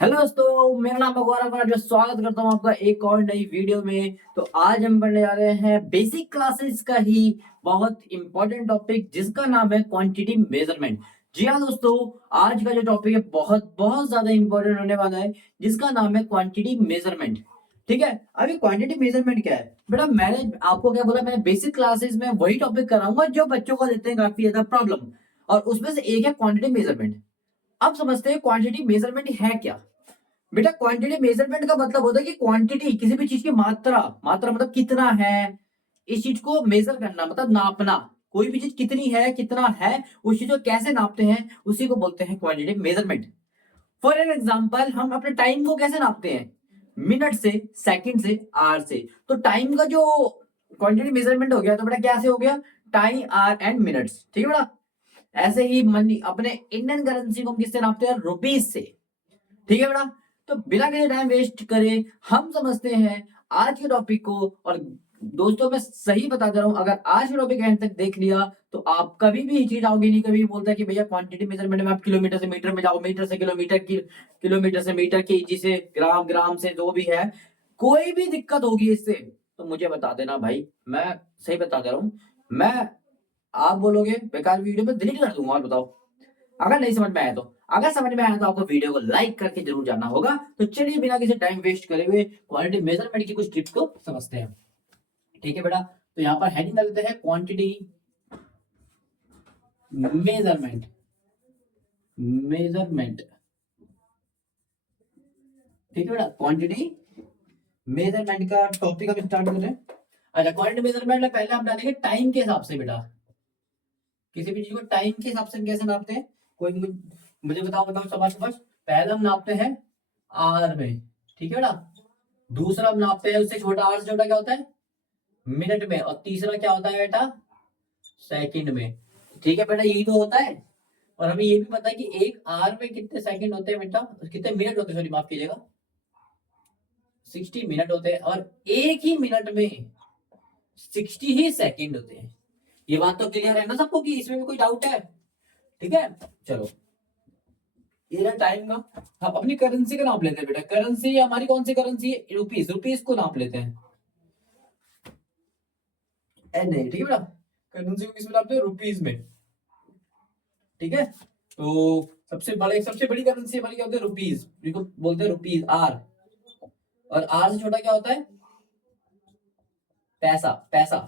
Hello दोस्तों, मेरा नाम है गौरव और जो स्वागत करता हूँ आपका एक और नई वीडियो में। तो आज हम पढ़ने जा रहे हैं बेसिक क्लासेस का ही बहुत इंपॉर्टेंट टॉपिक जिसका नाम है क्वांटिटी मेजरमेंट। जी हाँ दोस्तों, आज का जो टॉपिक है बहुत बहुत ज्यादा इंपॉर्टेंट होने वाला है जिसका नाम है क्वांटिटी मेजरमेंट। ठीक है, अभी क्वांटिटी मेजरमेंट क्या है बेटा, मैंने आपको क्या बोला, मैं बेसिक क्लासेस में वही टॉपिक कराऊंगा जो बच्चों को देते हैं काफी ज्यादा प्रॉब्लम, और उसमें से एक है क्वांटिटी मेजरमेंट। अब समझते हैं क्वांटिटी मेजरमेंट है क्या। बेटा क्वांटिटी मेजरमेंट का मतलब होता है कि क्वांटिटी किसी भी चीज की मात्रा, मात्रा मतलब कितना है, इस चीज को मेजर करना मतलब नापना। कोई भी चीज कितनी है कितना है, उस चीज को कैसे नापते हैं उसी को बोलते हैं quantity measurement. For an example, हम अपने टाइम को कैसे नापते हैं, मिनट से, सेकंड से, आवर से। तो टाइम का जो क्वांटिटी मेजरमेंट हो गया तो बेटा क्या से हो गया, टाइम, आवर एंड मिनट्स। ठीक है बेटा, ऐसे ही मनी, अपने इंडियन करेंसी को हम किससे नापते हैं, रुपीज से। ठीक है बेटा, तो बिना किसी टाइम वेस्ट करे हम समझते हैं आज के टॉपिक को। और दोस्तों मैं सही बता दे रहा हूं, अगर आज के टॉपिक एंड तक देख लिया तो आप कभी भी ये चीज आओगे नहीं, कभी बोलता है कि भैया क्वांटिटी मेजरमेंट में आप किलोमीटर से मीटर में जाओ, मीटर से किलोमीटर की, किलोमीटर से मीटर, केजी से ग्राम, ग्राम से जो भी है, कोई भी दिक्कत होगी इससे तो मुझे बता देना भाई। मैं सही बता दे रहा हूँ, मैं, आप बोलोगे बेकार वीडियो में डिलीट कर दूंगा। और बताओ, अगर नहीं समझ में आया तो, अगर समझ में आया तो आपको वीडियो को लाइक करके जरूर जाना होगा। तो चलिए बिना किसी टाइम वेस्ट करे हुए क्वांटिटी मेजरमेंट की कुछ टिप्स को समझते हैं। ठीक है बेटा, तो यहाँ पर हेडिंग डाल देते हैं क्वांटिटी मेजरमेंट। मेजरमेंट, ठीक है बेटा, क्वांटिटी मेजरमेंट का टॉपिक हम स्टार्ट करते हैं। अच्छा, क्वांटिटी मेजरमेंट में पहले हम डालेंगे टाइम के हिसाब से बेटा। किसी भी चीज को टाइम के हिसाब से हम कैसे नापते हैं, कोई मुझे बताओ बताओ, समझ समझ। पहले हम नापते हैं आर में, ठीक है बेटा। दूसरा हम नापते हैं उससे छोटा, आर से छोटा क्या होता है, मिनट में। और तीसरा क्या होता है बेटा, सेकंड में। ठीक है बेटा, यही तो होता है। और हमें ये भी पता है कि एक आर में कितने सेकंड होते हैं बेटा, कितने मिनट होते हैं, सॉरी माफ कीजिएगा, 60 मिनट होते हैं। और एक ही मिनट में 60 ही सेकंड होते हैं। ये बात तो क्लियर है ना सबको कि इसमें भी कोई डाउट है। ठीक है, चलो, ये टाइम का। हम अपनी करेंसी का नाप लेते हैं बेटा। करेंसी हमारी कौन सी करेंसी है, रुपीज। रुपीज को नाप लेते हैं, एन है, ठीक है बेटा। करेंसी को किस में नापते हैं, रुपीज में। ठीक है, तो सबसे बड़ी करेंसी हमारी क्या होती है, रुपीज, जिसको बोलते हैं रुपीज, आर। और आर से छोटा क्या होता है, पैसा। पैसा,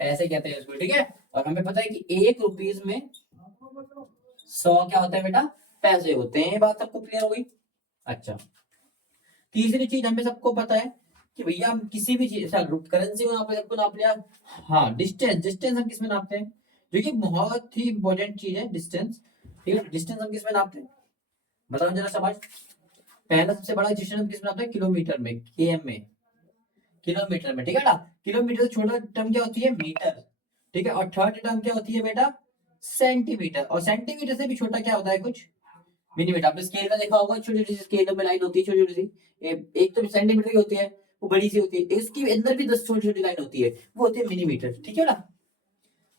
पैसे कहते हैं इसको, ठीक है। और हमें पता है कि एक रुपीज में 100 क्या होता है बेटा, पैसे होते हैं। ये बात सबको क्लियर हो गई। अच्छा, तीसरी चीज हमें सबको पता है कि भैया हम किसी भी चीज, करेंसी को नाप लिया, सबको नाप लिया। हाँ, डिस्टेंस। डिस्टेंस हम किसमें नापते हैं, जो कि बहुत ही इंपॉर्टेंट चीज है, डिस्टेंस। ठीक है, डिस्टेंस हम किसमें नापते हैं, बताओ जरा समझ। पहला सबसे बड़ा डिस्टेंस हम किसमें नापते हैं, किलोमीटर में, केएम में, किलोमीटर में। ठीक है ना, किलोमीटर से छोटा टर्म क्या होती है, मीटर। ठीक है, और थर्ड टर्म क्या होती है बेटा, सेंटीमीटर। और सेंटीमीटर से भी छोटा क्या होता है, कुछ मिलीमीटर। आपने स्केल में देखा होगा, छोटी छोटी स्केल में लाइन होती है, छोटी छोटी सी। एक तो सेंटीमीटर की होती है, वो बड़ी सी होती है, इसकी अंदर भी 10 छोटी छोटी लाइन होती है, वो होती है मिलीमीटर। ठीक है ना।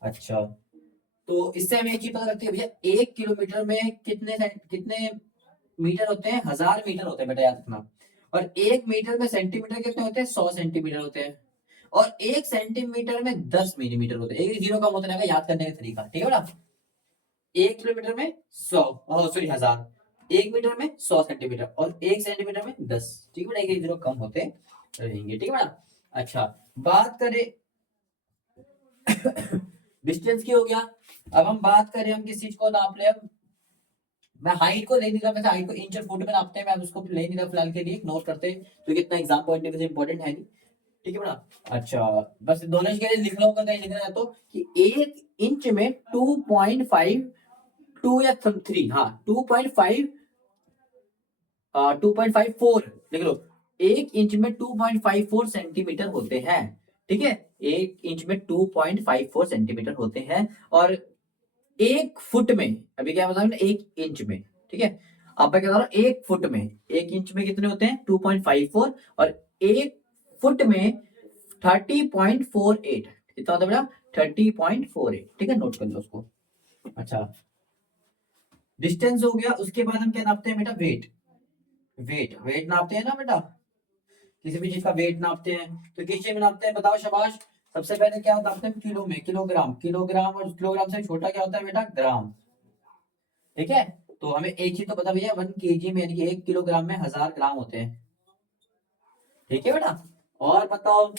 अच्छा, तो इससे हमें एक चीज पता लगती है भैया, 1 किलोमीटर में कितने मीटर होते हैं, 1000 मीटर होते हैं बेटा, याद रखना। और 1 मीटर में सेंटीमीटर कितने होते हैं, 100 सेंटीमीटर होते हैं। और 1 सेंटीमीटर में 10 मिलीमीटर होते हैं। एक जीरो कम होता रहेगा, याद करने का तरीका। ठीक है बेटा, 1 किलोमीटर में 100, सॉरी 1000, 1 मीटर में 100 सेंटीमीटर, और 1 सेंटीमीटर में 10। ठीक है बेटा, एक जीरो कम होते रहेंगे। ठीक है बेटा। अच्छा, बात करें डिस्टेंस की, हो गया। अब हम बात करें, हम किस चीज को नाप रहे हैं, मैं हाइट को ले नहीं रहा, वैसे हाइट को इंच और फुट में नापते हैं, मैं उसको ले नहीं रहा फिलहाल के लिए, नोट करते हैं तो कितना exam point of view important है नहीं। ठीक है बेटा। अच्छा, बस नॉलेज के लिए लिख लो, कहीं लिखना है तो, कि 1 इंच में 2.5, 2 या 3, हाँ 2.5, 2.54 लिख लो। 1 इंच में 2.54 सेंटीमीटर होते हैं। ठीक है, 1 इंच में 2.54 सेंटीमीटर होते हैं। और 1 फुट में, अभी क्या बता रहा हूं, 1 इंच में, ठीक है, अब मैं कह रहा हूँ 1 फुट में, 1 इंच में कितने होते हैं, 2.54। और 1 फुट में 30.48, कितना होता है बेटा, 30.48। ठीक है, नोट कर लो उसको। अच्छा, डिस्टेंस हो गया, उसके बाद हम क्या नापते हैं बेटा, वेट। वेट नापते हैं ना बेटा, किसी भी चीज का वेट नापते हैं तो किस चीज में नापते हैं बताओ शाबाश। सबसे पहले क्या नापते हैं, किलो में, किलोग्राम, किलोग्राम, और किलोग्राम से छोटा क्या होता है बेटा, ग्राम। ठीक है, तो हमें एक चीज तो पता भैया, 1 kg में यानी कि 1 किलोग्राम में 1000 ग्राम होते हैं। ठीक है बेटा, और बताओ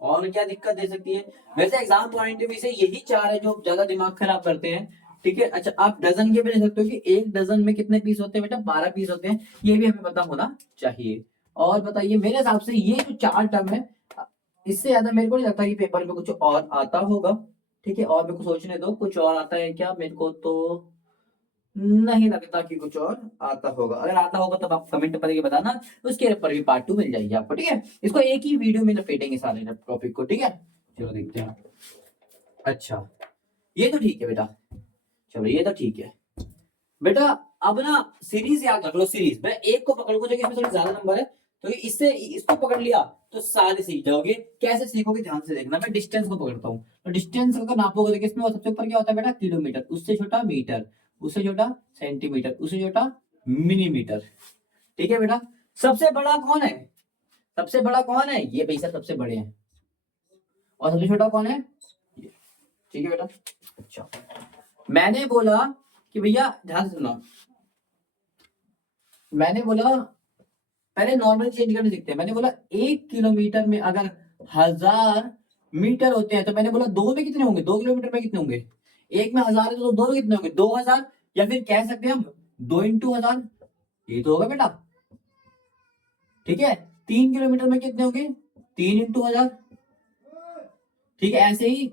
और क्या दिक्कत दे सकती है। वैसे एग्जाम पॉइंट ऑफ व्यू से यही चार है जो ज्यादा दिमाग खराब करते हैं। ठीक है, अच्छा आप डजन के भी ले सकते हो कि एक डजन में कितने पीस होते हैं बेटा, 12 पीस होते हैं, ये भी हमें पता होना चाहिए। और बताइए मेरे हिसाब से ये जो चार टर्म है, इससे ज्यादा मेरे को नहीं लगता कि पेपर में कुछ और आता होगा। ठीक है, और मेरे को सोचने दो कुछ और आता है क्या, मेरे को तो नहीं लगता कि कुछ और आता होगा। अगर आता होगा तो आप कमेंट पर बताना, उसके ऊपर भी पार्ट 2 मिल जाएगी आपको। ठीक है, इसको एक ही वीडियो में लपेटेंगे सारे टॉपिक को। ठीक है, चलो देखते हैं। अच्छा ये तो ठीक है बेटा, चलो ये तो ठीक है बेटा। अब ना सीरीज याद रख लो, सीरीज मैं एक को पकड़ूंगा जो कि इसमें थोड़ी ज्यादा नंबर है, तो इससे इसको पकड़ लिया तो सारे सीख जाओगे। कैसे सीखोगे ध्यान से देखना, मैं डिस्टेंस को पकड़ता हूँ, तो डिस्टेंस अगर नापोगे तो किसमें सबसे ऊपर क्या होता है बेटा, किलोमीटर, उससे छोटा मीटर, उससे छोटा सेंटीमीटर, उससे छोटा मिलीमीटर। ठीक है बेटा, सबसे बड़ा कौन है, सबसे बड़ा कौन है, ये भाई साहब सबसे बड़े हैं, और सबसे छोटा कौन है ये। ठीक है बेटा, अच्छा मैंने बोला कि भैया ध्यान से सुनो, मैंने बोला पहले नॉर्मल चेंज करने सीखते हैं। मैंने बोला 1 किलोमीटर में अगर 1000 मीटर होते हैं तो मैंने बोला दो में कितने होंगे, 2 किलोमीटर में कितने होंगे, एक में 1000 है तो दो में कितने होंगे, 2000, या फिर कह सकते हैं हम 2 × 1000, ये तो होगा बेटा। ठीक है, 3 किलोमीटर में कितने होंगे, 3 × 1000। ठीक है, ऐसे ही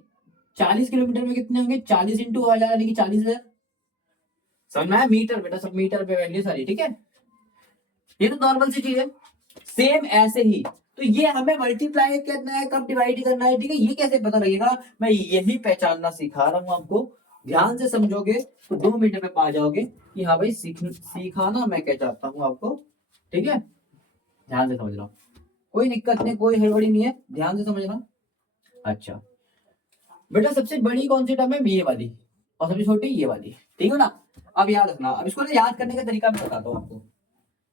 40 किलोमीटर में कितने होंगे, 40 × 1000 यानी कि 40,000। समझ में आया, मीटर बेटा, सब मीटर पे वैल्यू सारी। ठीक है, ये तो नॉर्मल सी चीज है। सेम ऐसे ही तो ये हमें मल्टीप्लाई करना है, कब डिवाइड करना है। ठीक है, ये कैसे पता लगेगा, मैं यही पहचानना सिखा रहा हूं आपको। ध्यान से समझोगे तो 2 मिनट में पा जाओगे कि हाँ भाई सिखाना मैं क्या चाहता हूँ आपको। ठीक है, ध्यान से समझ रहा हूँ, कोई दिक्कत नहीं, कोई हड़बड़ी नहीं है, ध्यान से समझना। अच्छा बेटा सबसे बड़ी कौन सी टर्म है, ये वाली, और सबसे छोटी ये वाली। ठीक है ना, अब याद रखना, अब इसको ना याद करने का तरीका मैं बताता हूँ आपको।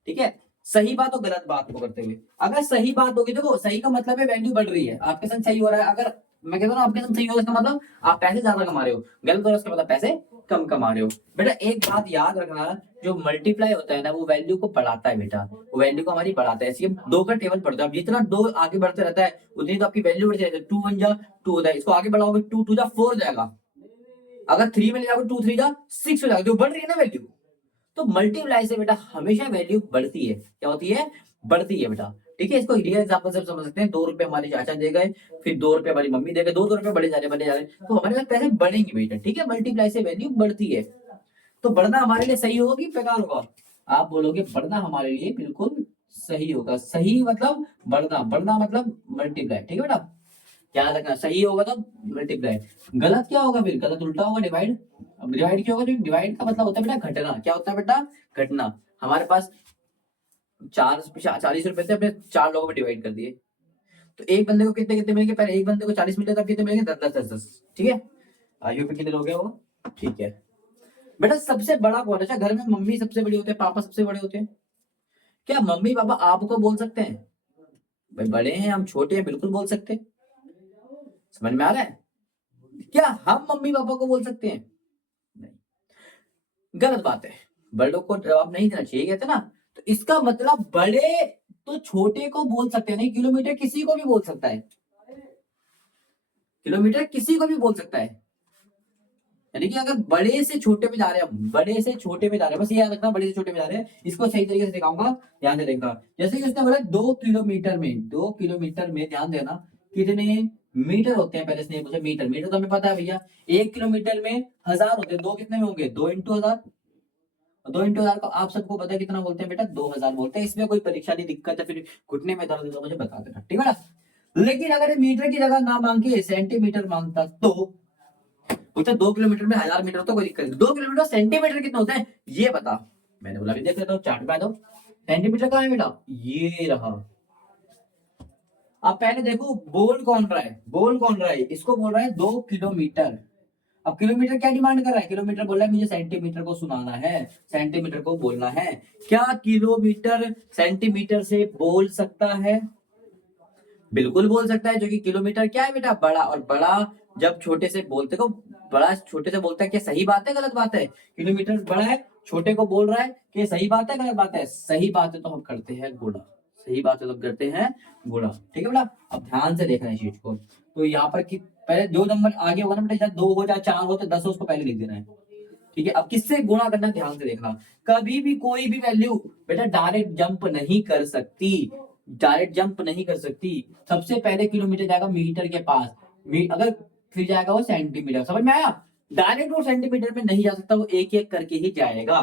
ठीक है, सही बात और गलत बात को करते हुए, अगर सही बात होगी, देखो सही का मतलब है वैल्यू बढ़ रही है, आपके संग सही हो रहा है। अगर मैं कहता हूँ आपके संग सही हो रहा है इसका मतलब आप पैसे ज्यादा कमा रहे हो, गलत हो रहा है इसका मतलब पैसे कम कमा रहे हो। बेटा एक बात याद रखना, जो मल्टीप्लाई होता है ना वो वैल्यू को बढ़ाता है बेटा, वो वैल्यू को हमारी बढ़ाता है। ऐसे दो का टेबल पढ़ते हो, जितना दो आगे बढ़ते रहता है उतनी तो आपकी वैल्यू बढ़ती रहती है। 2 × 1 = 2 होता है, इसको आगे बढ़ाओगे 2 × 2 = 4 हो जाएगा, अगर 3 में ले जाओगे 2 × 3 = 6 हो जाएगा, जो बढ़ रही है ना वैल्यू। तो मल्टीप्लाई से बेटा हमेशा वैल्यू बढ़ती है, क्या होती है, बढ़ती है बेटा। ठीक है, इसको रियल एग्जांपल से समझ सकते हैं, 2 रुपए हमारे चाचा दे गए, फिर 2 रुपए हमारी मम्मी दे गए, दो दो रुपए बढ़े जा रहे, तो हमारे पास पैसे बढ़ेंगे बेटा। ठीक है, मल्टीप्लाई से वैल्यू बढ़ती है। तो बढ़ना हमारे लिए सही होगा कि बेकार होगा, आप बोलोगे बढ़ना हमारे लिए बिल्कुल सही होगा। सही मतलब बढ़ना, बढ़ना मतलब मल्टीप्लाई। ठीक है बेटा, याद रखना, सही होगा तो मल्टीप्लाई, गलत क्या होगा, फिर गलत उल्टा होगा, डिवाइड। अब डिवाइड क्या होगा, डिवाइड का मतलब होता है बेटा घटना, क्या होता है बेटा, घटना। हमारे पास 40 रुपए थे, अपने 4 लोगों में डिवाइड कर दिए, तो एक बंदे को कितने कितने मिलेंगे, पहले एक बंदे को 40 मिले, तब कितने मिलेंगे, 10 10 10 10। ठीक है, आयु पे कितने लोग हैं वो। ठीक है बेटा, सबसे बड़ा कौन है, अच्छा घर में मम्मी सबसे बड़ी होते हैं, पापा सबसे बड़े होते हैं, क्या मम्मी पापा आपको बोल सकते हैं, भाई बड़े हैं हम छोटे हैं, बिल्कुल बोल सकते हैं। समझ में आ रहा है, क्या हम मम्मी पापा को बोल सकते हैं, नहीं, गलत बात है, बड़ों को जवाब नहीं देना चाहिए कहते ना। तो इसका मतलब बड़े तो छोटे को बोल सकते हैं, नहीं, किलोमीटर किसी को भी बोल सकता है, किलोमीटर किसी को भी बोल सकता है। यानी कि अगर बड़े से छोटे में जा रहे हैं, हम बड़े से छोटे में जा रहे हैं, बस ये याद रखना, बड़े से छोटे में जा रहे हैं, इसको सही तरीके से दिखाऊंगा, ध्यान से देखना। जैसे कि उसने बोला 2 किलोमीटर में, 2 किलोमीटर में ध्यान देना कितने मीटर होते हैं, पहले इसने पूछा मीटर, मीटर तो हमें पता है भैया, 1 किलोमीटर में 1000 होते हैं, दो कितने में होंगे, 2 × 1000, 2 × 1000 को आप सबको पता है कितना बोलते हैं बेटा, 2000 बोलते हैं। इसमें कोई परीक्षा नहीं, दिक्कत है, फिर घुटने में दर्द है तो मुझे बता देना। ठीक है ना, लेकिन अगर ये मीटर की जगह ना मांग के सेंटीमीटर मांगता तो बोलते 2 किलोमीटर में 1000 मीटर, तो कोई दिक्कत नहीं। 2 किलोमीटर सेंटीमीटर कितने होते हैं ये बता, मैंने बोला भी देख लेता हूँ, चार्ट पे आ जाओ, सेंटीमीटर कहाँ है बेटा, ये रहा। अब पहले देखो बोल कौन रहा है, बोल कौन रहा है, इसको बोल रहा है 2 किलोमीटर। अब किलोमीटर क्या डिमांड कर रहा है, किलोमीटर बोल रहा है मुझे सेंटीमीटर को सुनाना है, सेंटीमीटर को बोलना है। क्या किलोमीटर सेंटीमीटर से बोल सकता है? बिल्कुल बोल सकता है, जो कि किलोमीटर क्या है बेटा, बड़ा, और बड़ा जब छोटे से बोलते को, बड़ा छोटे से बोलता है, क्या सही बात है गलत बात है? किलोमीटर बड़ा है, छोटे को बोल रहा है कि सही बात है गलत बात है? सही बात है, तो हम करते हैं गुणा, सही बात है तो हम करते हैं गुणा। ठीक है बेटा, अब ध्यान से देखना है इस चीज को। तो यहाँ पर कि पहले जो नंबर आगे होगा ना बेटा, चाहे 2 हो चाहे 4 हो चाहे 10 हो, उसको पहले लिख देना है। ठीक है, अब किससे गुणा करना है ध्यान से देखना। कभी भी कोई भी वैल्यू बेटा डायरेक्ट जंप नहीं कर सकती, डायरेक्ट जंप नहीं कर सकती। सबसे पहले किलोमीटर जाएगा मीटर के पास, अगर फिर जाएगा वो सेंटीमीटर, समझ में आया? डायरेक्ट वो सेंटीमीटर में नहीं जा सकता, वो एक एक करके ही जाएगा।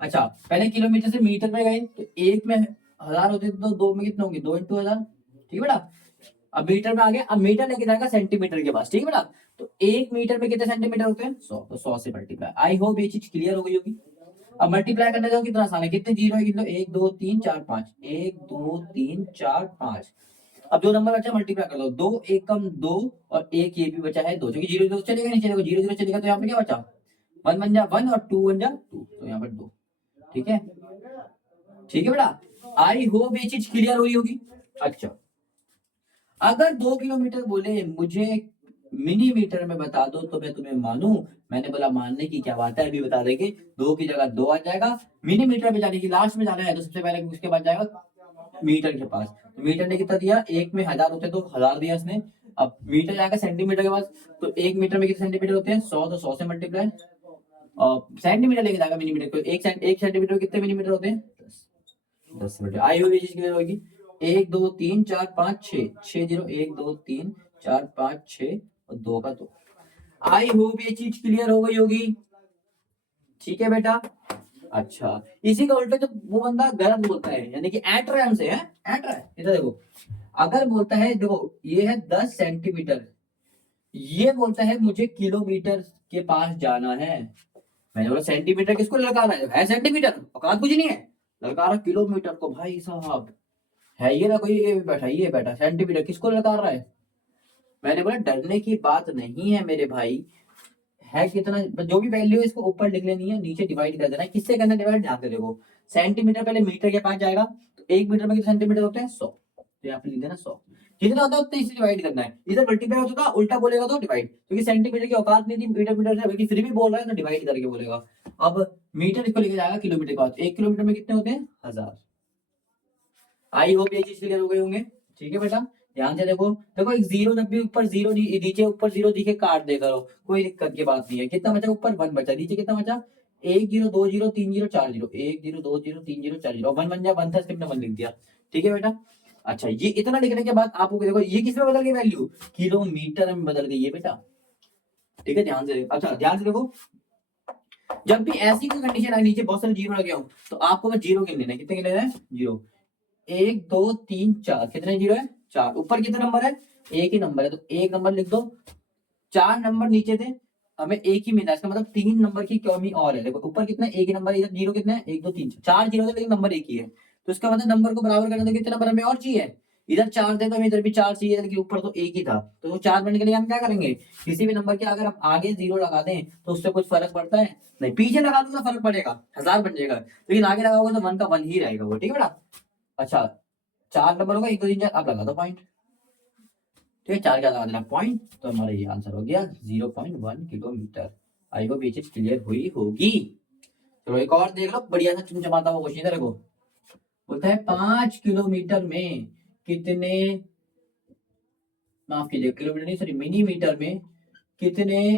अच्छा, पहले किलोमीटर से मीटर में गए तो एक में 1000 होते तो दो में कितने होंगे, 2 × 1000। ठीक है बेटा, अब मीटर में आ गया, अब मीटर लेके जाएगा सेंटीमीटर के पास। ठीक है बेटा, तो 1 मीटर में कितने सेंटीमीटर होते हैं, 100, तो 100 से मल्टीप्लाई। आई होप ये चीज क्लियर हो गई होगी। अब मल्टीप्लाई करने जाओ कितना आसान है, कितने जीरो है, कितने, 1 2 3 4 5, 1 2 3 4 5। अब जो नंबर बचा मल्टीप्लाई कर दो, 2 एकम 2 और एक ये भी बचा है 2, क्योंकि जीरो जीरो चलेगा नहीं, चलेगा जीरो जीरो चलेगा, तो यहाँ पे क्या बचा, 1 बन जा 1 और 2 बन जा 2, तो यहाँ पर 2। ठीक है, ठीक है बेटा, आई होप ये चीज क्लियर हुई होगी। अच्छा, अगर 2 किलोमीटर बोले मुझे मिलीमीटर में बता दो तो मैं तुम्हें मानूं। मैंने बोला मानने की क्या बात है, अभी बता देंगे। 2 की जगह 2 आ जाएगा, मिलीमीटर में जाने की लास्ट में जाना है तो सबसे पहले उसके बाद जाएगा मीटर के पास। तो मीटर ने कितना दिया, एक में 1000 होते तो 1000 दिया इसने। अब मीटर जाएगा सेंटीमीटर के पास, तो 1 मीटर में कितने सेंटीमीटर होते हैं, 100, तो 100 से मल्टीप्लाई। और सेंटीमीटर लेके जाएगा मिलीमीटर को, एक सेंटीमीटर में कितने मिलीमीटर होते हैं, 10 मिनट। आई हुई चीज क्लियर होगी। 1 2 3 4 5 6, 6 0, 1 2 3 4 5 6 और 2 का 2। आई होप ये चीज क्लियर हो गई होगी। ठीक है बेटा, अच्छा, इसी का उल्टा जब वो बंदा गलत बोलता है, यानी कि ऐट रहा है हमसे, है ऐट रहा है, इधर देखो। अगर बोलता है, देखो ये है 10 सेंटीमीटर, ये बोलता है मुझे किलोमीटर के पास जाना है। मैंने बोला सेंटीमीटर किसको लड़का रहा है सेंटीमीटर, औकात कुछ नहीं है, लड़का रहा किलोमीटर को भाई साहब। है ये ना कोई, ये बैठा सेंटीमीटर किसको लड़का रहा है। मैंने बोला डरने की बात नहीं है मेरे भाई, है कितना, जो भी वैल्यू है इसको ऊपर लिख लेनी है, नीचे डिवाइड कर देना है। किससे करना डिवाइड, ध्यान से देखो। सेंटीमीटर पहले मीटर के पास जाएगा, तो 1 मीटर में कितने सेंटीमीटर होते हैं, 100, तो यहाँ पे लिख देना 100। जितना होता है उतना इसे डिवाइड करना है, इधर मल्टीप्लाई होता था, उल्टा बोलेगा तो डिवाइड, क्योंकि सेंटीमीटर की औकात नहीं थी मीटर मीटर से, बल्कि फिर भी बोल रहा है तो डिवाइड करके बोलेगा। अब मीटर इसको लेके जाएगा किलोमीटर के पास, 1 किलोमीटर में कितने होते हैं, 1000। आई होप ये चीज क्लियर हो गए होंगे। ठीक है बेटा, ध्यान से देखो, देखो एक जीरो जब भी ऊपर जीरो नीचे ऊपर जीरो दिखे काट दे करो, कोई दिक्कत की बात नहीं है। कितना बचा ऊपर, 1 बचा, नीचे कितना बचा, 1 0 2 0 3 0 4 0, 1 0 2 0 3 0 4 0, 1 बन जा, 1 था सिर्फ 1 लिख दिया। ठीक है बेटा, अच्छा ये इतना लिखने के बाद आपको देखो ये किस में बदल गई वैल्यू, किलोमीटर में बदल गई है बेटा। ठीक है, ध्यान से देखो, अच्छा ध्यान से देखो, जब भी ऐसी कोई कंडीशन आई, नीचे बहुत सारे जीरो लगे हो, तो आपको बस जीरो गिन लेना है। कितने गिन लेना है, जीरो, 1 2 3 4, कितने जीरो है, 4। ऊपर कितना नंबर है, एक ही नंबर है, तो एक नंबर लिख दो। 4 नंबर नीचे थे, हमें एक ही मिला, इसका मतलब 3 नंबर की कमी और है। देखो ऊपर कितना, एक ही नंबर, इधर जीरो कितने हैं, 1 2 3 4 जीरो थे, लेकिन नंबर एक ही है, तो इसका मतलब नंबर को बराबर करने के कितने नंबर हमें और चाहिए, इधर 4 थे तो हमें इधर भी 4 चाहिए, लेकिन ऊपर तो एक ही था, तो वो 4 बनने के लिए हम क्या करेंगे, किसी भी नंबर के अगर हम आगे जीरो लगा दें तो उससे कुछ फर्क पड़ता है नहीं, पीछे लगा दो तो फर्क पड़ेगा, 1000 बन जाएगा, लेकिन आगे लगाओगे तो 1 का 1 ही रहेगा वो। ठीक है बेटा, अच्छा 4 नंबर होगा, 1 2 3 4, आप लगा दो पॉइंट। ठीक है, 4 क्या लगा देना पॉइंट, तो हमारा ये आंसर हो गया 0.1 किलोमीटर। आई होप ये चीज क्लियर हुई होगी। चलो एक और देख लो, बढ़िया सा चमचमाता हुआ क्वेश्चन है, देखो बोलता है 5 किलोमीटर में कितने, माफ कीजिए किलोमीटर नहीं सॉरी मिलीमीटर में कितने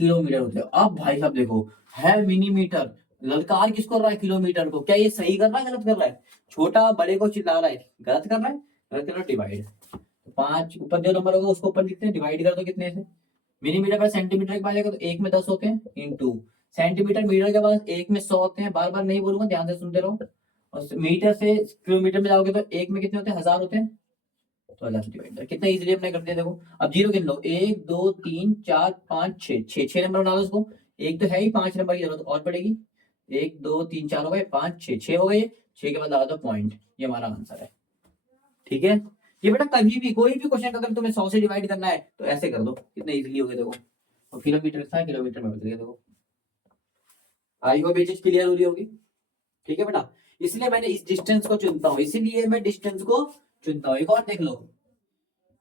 किलोमीटर होते हैं। अब भाई साहब देखो, है मिलीमीटर, ललकार किसको रहा है, किलोमीटर को। क्या ये सही कर रहा है गलत कर रहा है, छोटा बड़े को चिल्ला रहा है, गलत कर रहा है, गलत कर रहा है, डिवाइड। 5 ऊपर जो नंबर होगा उसको ऊपर लिखते हैं, डिवाइड कर दो कितने से, मिलीमीटर पर सेंटीमीटर के पास जाएगा तो एक में 10 होते हैं, इंटू सेंटीमीटर मीटर के पास एक में 100 होते हैं, बार बार नहीं बोलूंगा, ध्यान से सुनते रहो। और मीटर से किलोमीटर में जाओगे तो एक में कितने होते हैं, 1000 होते हैं, तो 1000 से डिवाइड कितना इजीली हमने कर दिया। देखो अब जीरो गिन लो, 1 2 3 4 5 6, 6 नंबर बना लो उसको, एक तो है ही, 5 नंबर की जरूरत और पड़ेगी, 1 2 3 4 हो गए, 5 6, 6 हो गए, 6 के बाद लगा दो पॉइंट, ये हमारा आंसर है। ठीक है, ये बेटा कभी भी कोई भी क्वेश्चन अगर तुम्हें 100 से डिवाइड करना है तो ऐसे कर दो, कितने इजीली हो गए देखो। और किलोमीटर था, किलोमीटर में बदल गया। देखो आई होप ये चीज क्लियर हो रही होगी। ठीक है बेटा, इसलिए मैंने इस डिस्टेंस को चुनता हूँ, इसीलिए मैं डिस्टेंस को चुनता हूँ। एक और देख लो,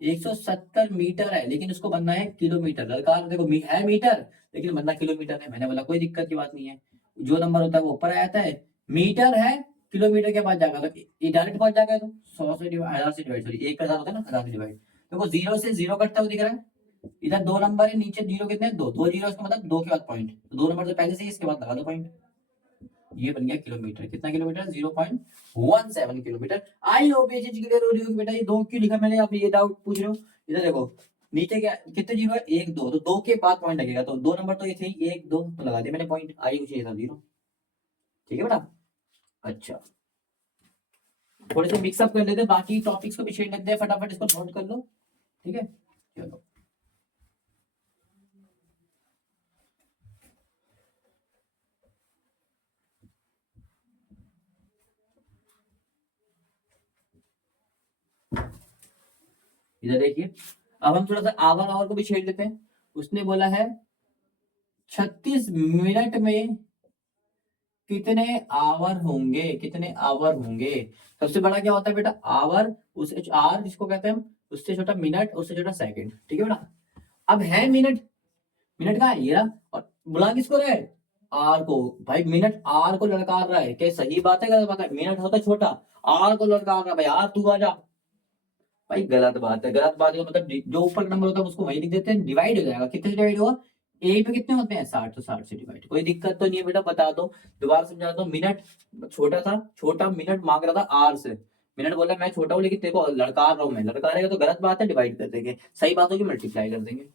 170 मीटर है लेकिन उसको बनना है किलोमीटर। लड़का देखो है मीटर लेकिन बनना किलोमीटर है। मैंने बोला कोई दिक्कत की बात नहीं है, जो नंबर होता है वो ऊपर आ जाता है। मीटर है, किलोमीटर के बाद जाएगा तो ये डायरेक्ट पहुंच जाएगा। तो 100 से डिवाइड, 1000 से डिवाइड, सॉरी 1000 होता है ना, 1000 से डिवाइड। देखो जीरो से जीरो कटता हुआ दिख रहा है, इधर दो नंबर है, नीचे जीरो कितने हैं? दो। दो जीरो इसका मतलब दो के बाद पॉइंट, तो दो नंबर से पहले से ही इसके बाद लगा दो पॉइंट। ये बन गया किलोमीटर। कितना किलोमीटर? 0.17 किलोमीटर। आई होप ये चीज क्लियर हो रही होगी बेटा। ये दो क्यों लिखा मैंने, आप ये डाउट पूछ रहे हो। इधर देखो नीचे क्या कितने जीरो है? एक दो, तो दो के बाद पॉइंट लगेगा, तो दो नंबर तो ये थे एक दो, तो लगा दिया मैंने पॉइंट। आई कुछ ये था जीरो। ठीक है बेटा। अच्छा, थोड़े से मिक्सअप कर लेते हैं, बाकी टॉपिक्स को भी छेड़ लेते हैं, फटाफट इसको नोट कर लो। ठीक है, चलो इधर देखिए। अब हम थोड़ा सा आवर को भी छेड़ लेते हैं। उसने बोला है 36 मिनट में कितने आवर होंगे, कितने आवर होंगे। सबसे बड़ा क्या होता है बेटा? आवर, उस आर जिसको कहते हैं हम, उससे छोटा मिनट, उससे छोटा सेकंड। ठीक है बेटा। अब है मिनट, मिनट का है ये रहा, और बुला किसको रहा है? आर को। भाई मिनट आर को लड़का रहा है, क्या सही बात है गलत बात है? मिनट होता है छोटा, आर को लड़का रहा है। भाई आर तू आ जा। भाई गलत बात है, गलत बात है। मतलब जो ऊपर का नंबर होता है उसको वही लिख देते हैं, डिवाइड हो जाएगा। कितने से डिवाइड होगा? ए पे कितने होते हैं? 60, तो 60 से डिवाइड। कोई दिक्कत तो नहीं है बेटा, बता दो। दोबारा समझा दो। मिनट छोटा था, छोटा मिनट मांग रहा था आर से। मिनट बोला मैं छोटा हूँ लेकिन तेरे को लड़का रहा हूँ मैं, लड़का रहेगा तो गलत बात है, डिवाइड कर देंगे। सही बात होगी मल्टीप्लाई कर देंगे।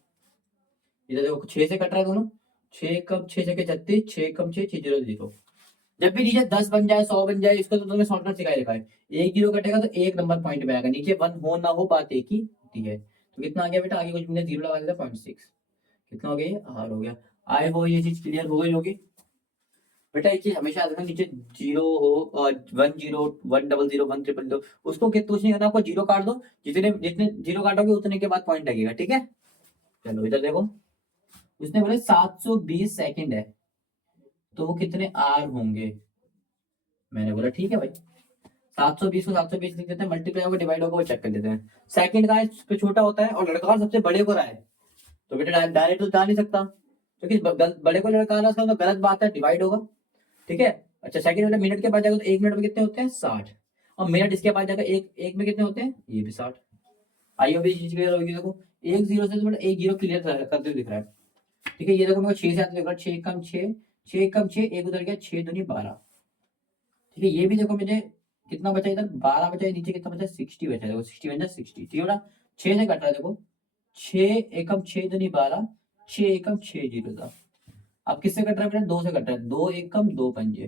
इधर देखो 6 से कट रहा है दोनों। 6 कम 6 से 36, 6 कम 6, 6 जीरो जीरो। जब भी नीचे 10 बन जाए, 100 बन जाए, इसको तो तुम्हें शॉर्टकट सिखाई रखा है। एक जीरो कटेगा तो एक नंबर पॉइंट में आएगा, नीचे वन हो ना हो बात एक ही होती है। तो कितना आ गया बेटा? आगे कुछ मैंने जीरो लगा दिया 0.6। कितना हो गया? ये आर हो गया। आई हो ये चीज क्लियर हो गई होगी बेटा। एक चीज हमेशा याद रखना, नीचे जीरो हो, 10, 100, 100, उसको कितना कुछ नहीं करना, आपको जीरो काट दो। जितने जितने जीरो काटोगे उतने के बाद पॉइंट लगेगा। ठीक है, चलो इधर देखो। उसने बोले 720 सेकंड है, तो वो कितने आर होंगे। मैंने बोला ठीक है भाई, 720 को 720 लिख देते हैं, मल्टीप्लाई होगा डिवाइड होगा वो चेक कर लेते हैं। सेकंड का इस पे छोटा होता है और लड़का सबसे बड़े को रहा है, तो बेटा डायरेक्ट तो जा नहीं सकता, क्योंकि बड़े को लड़का रहा है तो गलत बात है, डिवाइड होगा। ठीक है। अच्छा, सेकंड वाले मिनट के बाद जाएगा तो एक मिनट में कितने होते हैं? 60। और मिनट इसके बाद जाएगा एक एक में कितने होते हैं? ये भी 60। आइए भी चीज क्लियर होगी। देखो एक जीरो से तो बेटा एक जीरो क्लियर करते हुए दिख रहा है। ठीक है, ये देखो मेरे को 6 से आते दिख रहा है, 6 कम 6, 6 कम 6, एक उधर गया, 6 दूनी 12। ठीक है, ये भी देखो मुझे कितना बचा, इधर 12 बचा है, नीचे कितना बचा? 60 बचा है। देखो 60 बन जाए 60। ठीक है ना, 6 से कट रहा है। देखो 6 एकम 6 दूनी 12, 6 एकम 6 जीरो था। अब किससे कट रहा है बेटा? 2 से कट रहा है, 2 एकम 2 पंजे।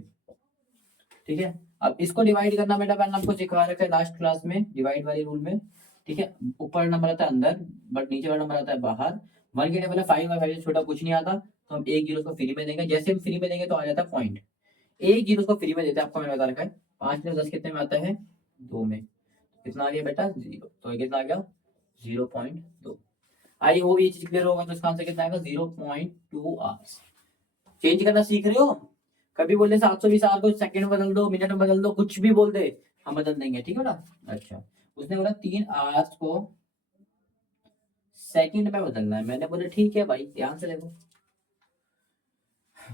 ठीक है, अब इसको डिवाइड करना बेटा मैंने आपको सिखा रखा है लास्ट क्लास में, डिवाइड वाले रूल में। ठीक है, ऊपर नंबर आता है अंदर, बट नीचे वाला नंबर आता है बाहर। वन के टेबल है 5 और 5 से छोटा कुछ नहीं आता, तो हम एक जीरो को फ्री में देंगे। जैसे हम फ्री में देंगे तो आ जाता है पॉइंट। एक जीरो को फ्री में देते हैं, आपको मैंने बता रखा है। 5 में 10 कितने में आता है? 2 में। कितना आ गया बेटा? जीरो। तो ये कितना आ गया? 0.2। आई होप ये चीज क्लियर होगा। तो इसका आंसर कितना आएगा? 0.2 आवर्स। चेंज करना सीख रहे हो? कभी बोले 720 आवर को सेकंड में बदल दो, मिनट में बदल दो, कुछ भी बोल दे, हम बदल देंगे। ठीक है ना। अच्छा, उसने बोला 3 आवर्स को सेकंड में बदलना है। मैंने बोला ठीक है भाई, ध्यान से देखो,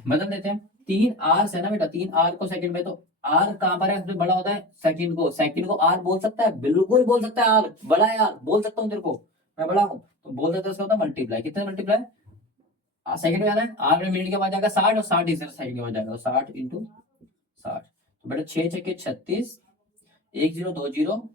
बदल देते हैं। 3 आवर्स है ना बेटा, 3 आवर को सेकंड में, तो आर कहां पर है? सबसे बड़ा होता है सेकंड को। सेकंड को आर बोल सकता है? बिल्कुल बोल सकता है। आर बड़ा है, यार बोल सकता हूँ तेरे को, मैं बड़ा हूँ तो बोल सकता है। उसका होता है मल्टीप्लाई। कितने मल्टीप्लाई? सेकंड में आता है, आर में मिनट के बाद जाएगा 60, और 60 इस सेकंड के बाद जाएगा, तो 60 इंटू 60। तो बेटा 6 छके 36, एक जीरो दो जीरो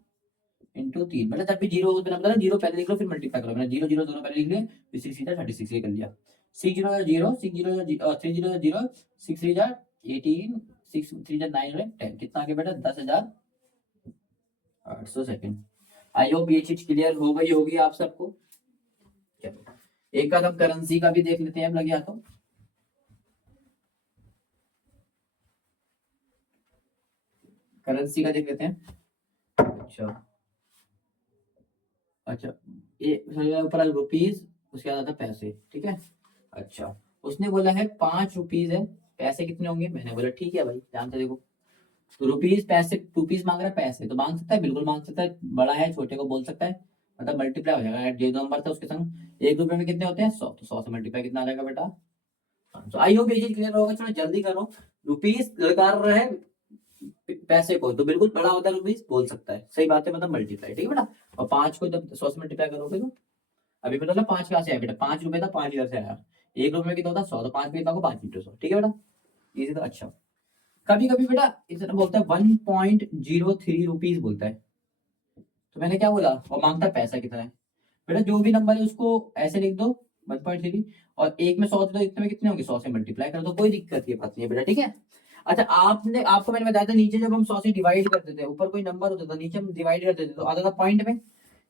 इंटू 3। मतलब जब भी जीरो बिना मतलब जीरो पहले लिख लो फिर मल्टीप्लाई करो। मैंने जीरो जीरो दोनों पहले लिख लिए, फिर 6 सीधा 36 ये कर लिया। 6 zero zero, 6 zero 3 zero zero, 6 three जा 18, 6 थ्री जा 9 और 10। कितना आ गया बेटा? 10,800 सेकंड। आई होप ये चीज क्लियर हो गई होगी आप सबको। चलो एक कदम करेंसी का भी देख लेते हैं, अब लग गया तो करेंसी का देख लेते हैं। अच्छा अच्छा, ये ऊपर रुपीज, उसके बाद आता है पैसे। ठीक है, अच्छा, उसने बोला है 5 रुपीज है, पैसे कितने होंगे? मैंने बोला ठीक है भाई, ध्यान से देखो। तो रुपीज पैसे, रुपीज मांग रहा है, पैसे तो मांग सकता है, बिल्कुल मांग सकता है, बड़ा है छोटे को बोल सकता है, मतलब मल्टीप्लाई हो जाएगा। जो नंबर था उसके संग 1 रुपए में कितने होते हैं? 100, तो 100 से मल्टीप्लाई कितना आ जाएगा बेटा? तो आई होप ये चीज क्लियर होगा, थोड़ा जल्दी करो। रुपीज लगा रहा है पैसे को, तो बिल्कुल बड़ा होता है रुपीज, बोल सकता है, सही बात है, मतलब मल्टीप्लाई, ठीक है बेटा। और 5 को जब 100 से मल्टीप्लाई करोगे तो अभी पता चला 5 कहाँ से आया बेटा? 5 रुपए था, 5 इधर से आया। 1 रुपए में कितना होता है? 100, तो 5 में कितना होगा? 5 × 100, ठीक है बेटा। इजी था। अच्छा, कभी कभी बेटा इतना बोलता है 1.03 रुपीज बोलता है, तो मैंने क्या बोला? और मांगता है पैसा कितना है। बेटा जो भी नंबर है उसको ऐसे लिख दो 1.3, और एक में 100 तो इतने में कितने होंगे? 100 से मल्टीप्लाई कर दो, कोई दिक्कत की बात नहीं है बेटा, ठीक है। अच्छा, आपको मैंने बताया था नीचे जब हम 100 से डिवाइड करते थे, ऊपर कोई नंबर होता था, नीचे हम डिवाइड करते थे तो आता था पॉइंट में।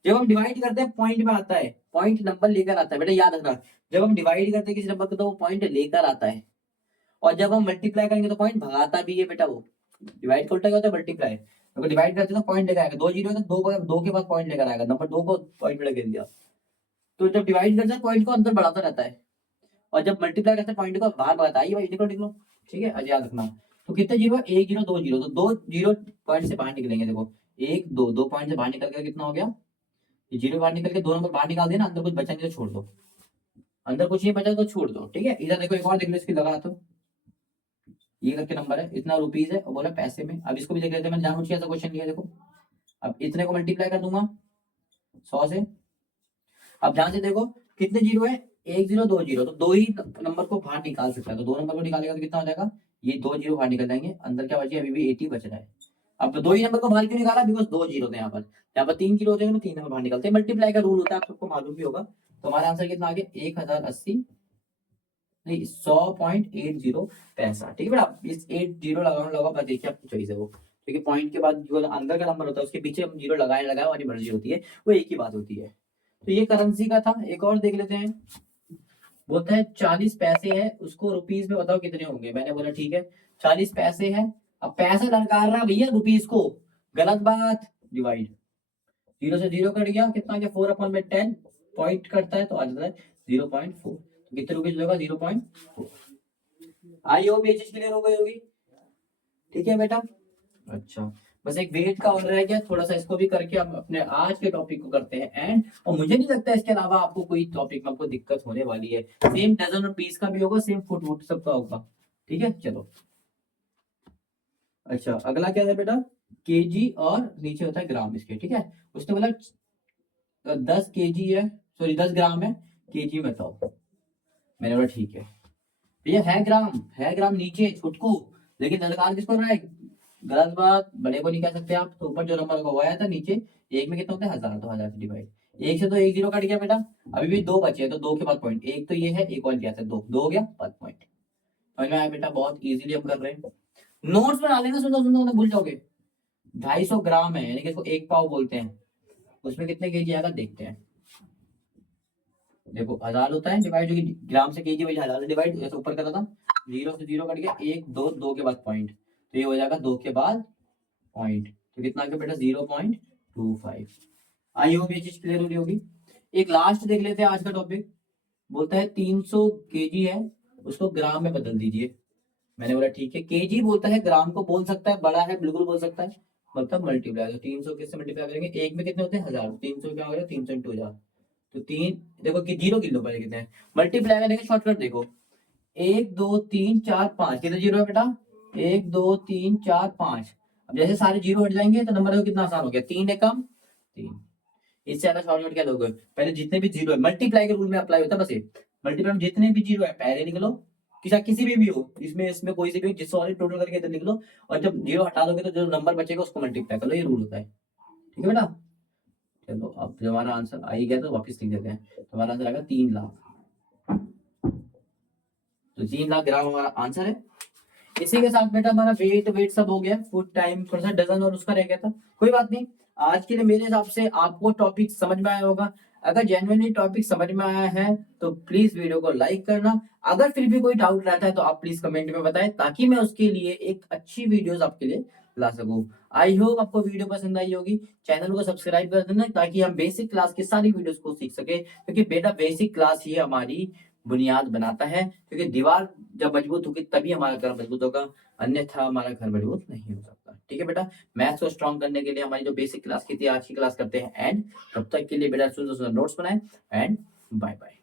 जब हम डिवाइड करते हैं पॉइंट में आता है, पॉइंट नंबर लेकर आता है बेटा, याद रखना। जब हम डिवाइड करते हैं किसी नंबर को तो वो पॉइंट लेकर आता है, और जब हम मल्टीप्लाई करेंगे तो पॉइंट भगाता भी है बेटा। वो डिवाइड का उल्टा क्या होता है? मल्टीप्लाई। तो डिवाइड करते हैं तो पॉइंट लेकर आएगा, 2 जीरो है तो दो के बाद पॉइंट लेकर आएगा, नंबर 2 को पॉइंट में लगा दिया। तो जब डिवाइड करते हैं पॉइंट को अंदर बढ़ाता रहता है, और जब मल्टीप्लाई करते हैं पॉइंट को बाहर बढ़ाता है। भाई निकलो निकलो, ठीक है, आज याद रखना। तो कितने जीरो है? 1 जीरो 2 जीरो, तो 2 जीरो पॉइंट से बाहर निकलेंगे, देखो 1 2 पॉइंट से बाहर निकल कर कितना हो गया? ये जीरो बाहर निकल के 2 नंबर बाहर निकाल देना, अंदर कुछ बचा नहीं तो छोड़ दो, अंदर कुछ नहीं बचा तो छोड़ दो, ठीक है। इधर देखो एक और देख लो, इसकी लगा तो ये करके नंबर है, इतना रुपीज है, और बोला पैसे में। अब इसको भी देख लेते हैं, मैंने जानबूझ के ऐसा क्वेश्चन लिया, देखो। अब इतने को मल्टीप्लाई कर दूंगा 100 से। अब ध्यान से देखो कितने जीरो है? 1 0 2 0, तो दो ही नंबर को बाहर निकाल सकता है, तो 2 नंबर को निकालेगा तो कितना हो जाएगा? ये 2 जीरो बाहर निकल जाएंगे, अंदर क्या बचे? अभी भी 80 बच रहा है। अब 2 ही नंबर को बाहर क्यों निकाला? बिकॉज 2 जीरो थे यहाँ पर 3 जीरो होते हैं तो 3 नंबर बाहर निकलते हैं, मल्टीप्लाई का रूल होता है, आप सबको मालूम भी होगा। तो हमारा आंसर कितना आ गया? 1080, नहीं 100.80 पैसा, ठीक है बेटा। इस 80 लगा पर देखिए आपकी चॉइस है वो, क्योंकि पॉइंट के बाद जो अंदर का नंबर होता है उसके पीछे हम जीरो लगाए वाली मर्जी होती है, वो एक ही बात होती है। तो ये करेंसी का था। एक और देख लेते हैं। बोलता है 40 पैसे है, उसको रुपीज में बताओ कितने होंगे। मैंने बोला ठीक है, 40 पैसे है। अब पैसा लड़का रहा भैया रुपीज को, गलत बात। डिवाइड, जीरो से जीरो कट गया, कितना गया? 4/10, पॉइंट करता है तो आ जाता है 0.4, तो कितने रुपीज होगा? 0.4। आई होप ये चीज क्लियर हो गई होगी, ठीक है बेटा। अच्छा, बस एक वेट का ऑर्डर रह गया, थोड़ा सा इसको भी करके हम अपने आज के टॉपिक को करते हैं एंड। और मुझे नहीं लगता इसके अलावा आपको कोई टॉपिक में आपको दिक्कत होने वाली है। सेम डजन और पीस का भी होगा, सेम फुट वुट सबका होगा, ठीक है। चलो, अच्छा अगला क्या है बेटा? केजी और नीचे होता है ग्राम इसके, ठीक है। उसने बोला 10 केजी है, सॉरी 10 ग्राम है, केजी में बताओ। मैंने बोला ठीक है भैया, है ग्राम नीचे छुटकू, लेकिन ललकार किसको रहा है? गलत बात, बड़े को नहीं कह सकते आप। तो ऊपर जो नंबर को आया था नीचे, एक में कितना होता है? 1000, तो 1000 से डिवाइड। एक से तो 1 जीरो कट गया बेटा, अभी भी 2 बचे हैं, तो 2 के बाद पॉइंट, एक तो ये है, एक और क्या था? 2 हो गया, बाद पॉइंट। समझ में आया बेटा? बहुत इजीली हम कर रहे हैं। नोट्स बना लेना, सुनो सुनो ना भूल जाओगे। 250 ग्राम है, यानी कि इसको 1 पाव बोलते हैं, उसमें कितने केजी आएगा देखते हैं। देखो 1000 होता है डिवाइड, जो कि ग्राम से केजी, वही 1000 से डिवाइड, जैसे ऊपर करा था। जीरो से जीरो कट गया, 1 2 के बाद पॉइंट, तो ये हो जाएगा 2 के बाद पॉइंट, तो कितना आ गया बेटा? 0.25। आई होप ये चीज क्लियर हो रही होगी। एक लास्ट देख लेते हैं आज का टॉपिक। बोलता है 300 केजी है, उसको ग्राम में बदल दीजिए। मैंने बोला ठीक है, केजी बोलता है, ग्राम को बोल सकता है, बड़ा है बिल्कुल बोल सकता है, मतलब मल्टीप्लाई। तो 300 किससे मल्टीप्लाई करेंगे? एक में कितने होते हैं? 1000, 300 क्या हो गया? 300 इंटू 1000, तो तीन, देखो कि जीरो किलो पहले कितने हैं, मल्टीप्लाई करेंगे शॉर्टकट देखो। 1 2 3 4 5, कितने जीरो है बेटा? 1 2 3 4 5। अब जैसे सारे जीरो हट जाएंगे तो नंबर कितना आसान हो गया, 3 एक कम 3। इससे ज्यादा शॉर्टकट क्या लोगे? पहले जितने भी जीरो है, मल्टीप्लाई के रूल में अप्लाई होता है बस ये। मल्टीप्लाई में जितने भी जीरो है पहले लिख लो, किसी भी हो, इसमें इसमें कोई सी भी, जिससे ऑलरेडी टोटल करके इधर लिख लो, और जब जीरो हटा दोगे तो जो नंबर बचेगा उसको मल्टीप्लाई कर लो, ये रूल होता है, ठीक है बेटा। चलो, अब जो हमारा आंसर आ ही गया तो वापस लिख देते हैं। तो हमारा आंसर आएगा 3 लाख, तो 3 लाख ग्राम हमारा आंसर है। इसी के साथ बेटा हमारा वेट वेट सब हो गया, फुट टाइम थोड़ा सा डजन और उसका रह गया था, कोई बात नहीं। आज के लिए मेरे हिसाब से आपको टॉपिक समझ में आया होगा। अगर जेन्युइनली टॉपिक समझ में आया है तो प्लीज वीडियो को लाइक करना। अगर फिर भी कोई डाउट रहता है तो आप प्लीज कमेंट में बताएं, ताकि मैं उसके लिए एक अच्छी वीडियोस आपके लिए ला सकूं। आई होप आपको वीडियो पसंद आई होगी। चैनल को सब्सक्राइब कर देना, ताकि हम बेसिक क्लास की सारी वीडियोस को सीख सके, क्योंकि बेटा बेसिक क्लास ही हमारी बुनियाद बनाता है, क्योंकि दीवार जब मजबूत होगी तभी हमारा घर मजबूत होगा, अन्यथा हमारा घर मजबूत नहीं हो सकता। ठीक है बेटा, मैथ्स को स्ट्रॉन्ग करने के लिए हमारी जो बेसिक क्लास की थी आज की क्लास करते हैं एंड। तब तक के लिए बेटा सुंदर सुंदर नोट्स बनाएं एंड बाय बाय।